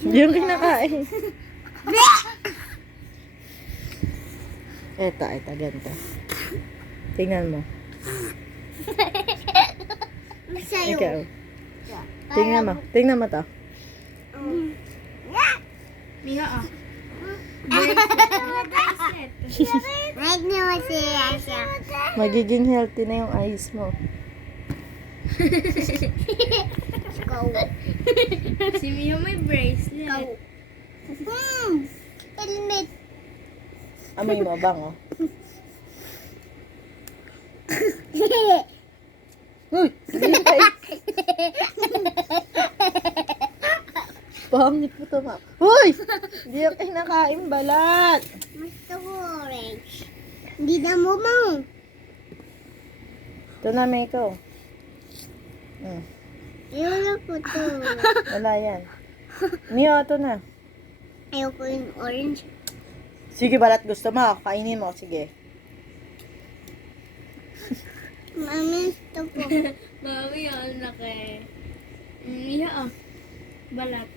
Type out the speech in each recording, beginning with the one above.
Hindi yung kinakain. Eto, ganito. Tingnan mo. Masaya. Ikaw. Tingnan mo to. Mia, ah. Wait na masaya siya. Magiging healthy na yung eyes mo. Go. Si Mia may bracelet. Helmet. Amoy mo, bango. Uy! Lipay! Pangit mo to, ma. Uy! Hindi yung kinakain balat. Gusto ko orange. Hindi na mo mau. Ito na, may ikaw. Ayoko po to. Wala yan. Mio, ito na. Ayoko yung orange. Sige, balat gusto mo. Kainin mo. Sige. Mami, gusto po. Mami, ang laki. Mia, ah. Balat.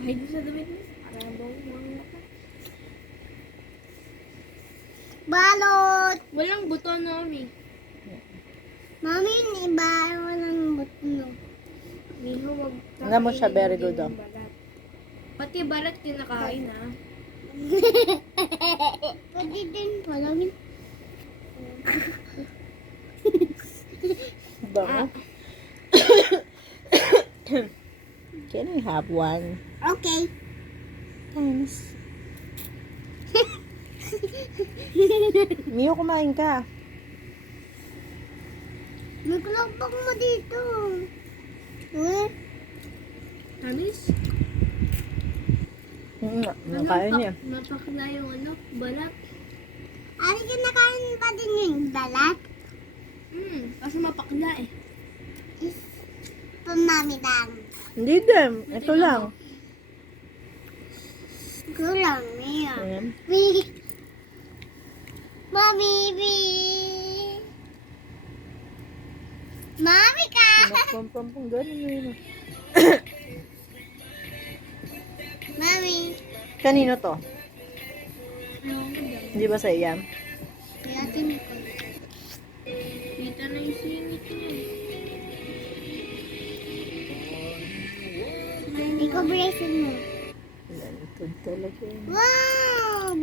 Ay, doon sa damit mo. Parang bawang mga laki. Balot. Walang buto, Mami. Mami, iba walang butno. Miho, wag Alam mo siya, very good, din oh. ng balat. Pati balat kinakain, ah. Pwede din palagin. Bango. Can I have one? Okay. Thanks. Mio, kumain ka. Naglabak mo dito. Tamis? Nakain niya. Mapakla yung balat. Ari, kinakain pa din yung balat? Kasi mapakla eh. Pamami lang. Hindi din. Ito lang. Kulang niya. Ayan. Mami, Mami ka! Pampang ganun yun. Mami. Kanino to? Hindi ba sa iyan? Kaya ko. Kita na yung singit niya. Ikaw bracelet mo. Lantod talaga yun. Wow!